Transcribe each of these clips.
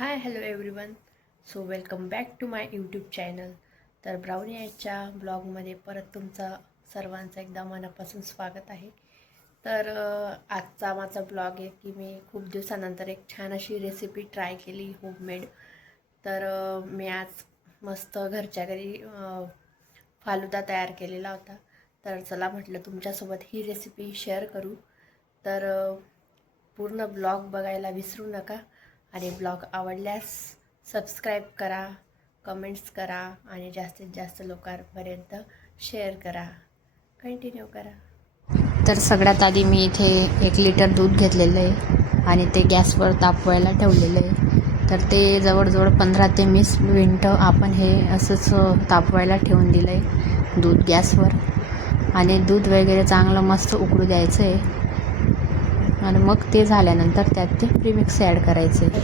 High hello everyone. So welcome back to my YouTube channel. तर Brownie आईच्या ब्लॉगमध्ये परत तुमचं सर्वांचं एकदा मनापासून स्वागत आहे. तर आजचा माझा ब्लॉग आहे की मी खूप दिवसानंतर एक छान अशी रेसिपी ट्राय केली होममेड. तर मी आज मस्त घरच्या घरी फालुदा तयार केलेला होता. तर चला म्हटलं तुमच्यासोबत ही रेसिपी शेअर करू. तर पूर्ण ब्लॉग बघायला विसरू नका आणि ब्लॉग आवडल्यास सबस्क्राईब करा, कमेंट्स करा आणि जास्तीत जास्त लोकांपर्यंत शेअर करा. कंटिन्यू करा. तर सगळ्यात आधी मी इथे 1 लिटर दूध घेतलेलं आहे आणि ते गॅसवर तापवायला ठेवलेलं आहे. तर ते जवळजवळ 15 ते 20 मिनटं आपण हे असंच तापवायला ठेवून दिलं आहे दूध गॅसवर. आणि दूध वगैरे चांगलं मस्त उकळू द्यायचं आहे आणि मग ते झाल्यानंतर त्यात ते प्रीमिक्स ॲड करायचे. तर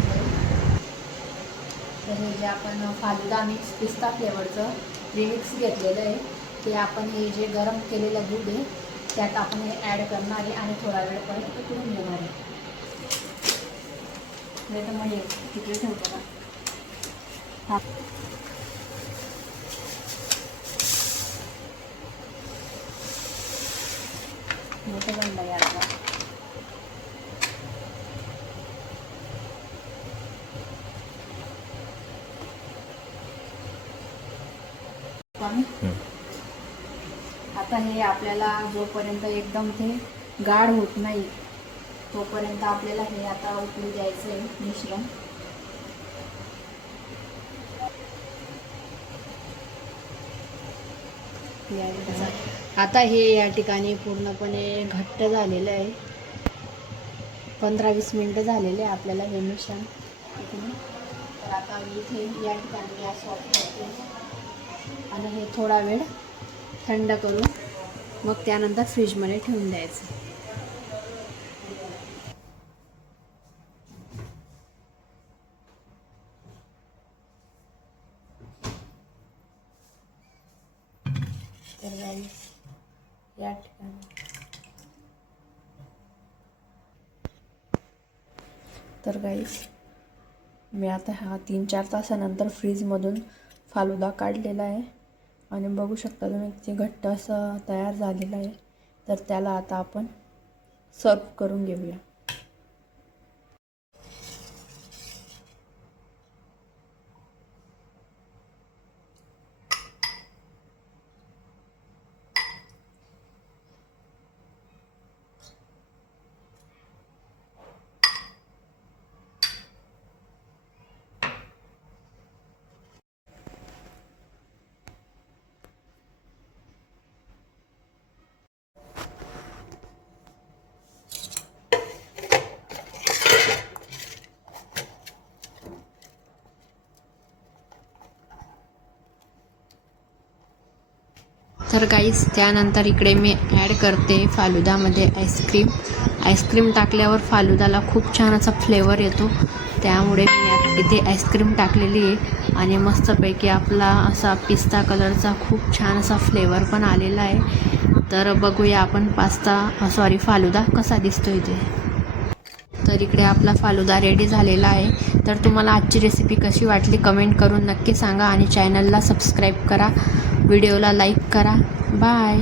हे जे आपण फालुदा मिक्स पिस्ता फ्लेवरचं प्रीमिक्स घेतलेलं आहे ते आपण हे जे गरम केलेलं दूध आहे त्यात आपण हे ॲड करणार आहे आणि थोडा वेळ परत उकळून घेणार आहे. नाही तर मग हे तिकडे ठेवतो का हा मोठं बंद आहे आता. आता हे आपल्याला जोपर्यंत एकदम ते गाढ होत नाही तोपर्यंत आपल्याला हे आता उकळू द्यायचं आहे मिश्रण. आता हे या ठिकाणी पूर्णपणे घट्ट झालेलं आहे. 15-20 मिनटं झालेले आपल्याला हे मिश्रण. तर आता मी इथे या ठिकाणी गॅस ऑफ करते आणि हे थोडा वेळ थंड करून मग त्यानंतर फ्रीजमध्ये ठेवून द्यायचं. तर गाईस या ठिकाणी मी आता हा 3-4 तासानंतर फ्रीजमधून फालुदा काढलेला आहे आणि बघू शकता तुम्ही किती घट्ट असं तयार झालेलं आहे. तर त्याला आता आपण सर्व करून घेऊया. तर गाईस त्यानंतर इकडे मी ॲड करते फालुदामध्ये आईस्क्रीम टाकल्यावर फालुदाला खूप छान असा फ्लेवर येतो. त्यामुळे मी इथे आईस्क्रीम टाकलेली आहे आणि मस्तपैकी आपला असा पिस्ता कलरचा खूप छान असा फ्लेवर पण आलेला आहे. तर बघूया आपण फालुदा कसा दिसतो इथे. तर इकडे आपला फालुदा रेडी झालेला आहे. तर तुम्हाला आजची रेसिपी कशी वाटली कमेंट करून नक्की सांगा आणि चॅनलला सबस्क्राईब करा, व्हिडिओला लाईक करा. बाय.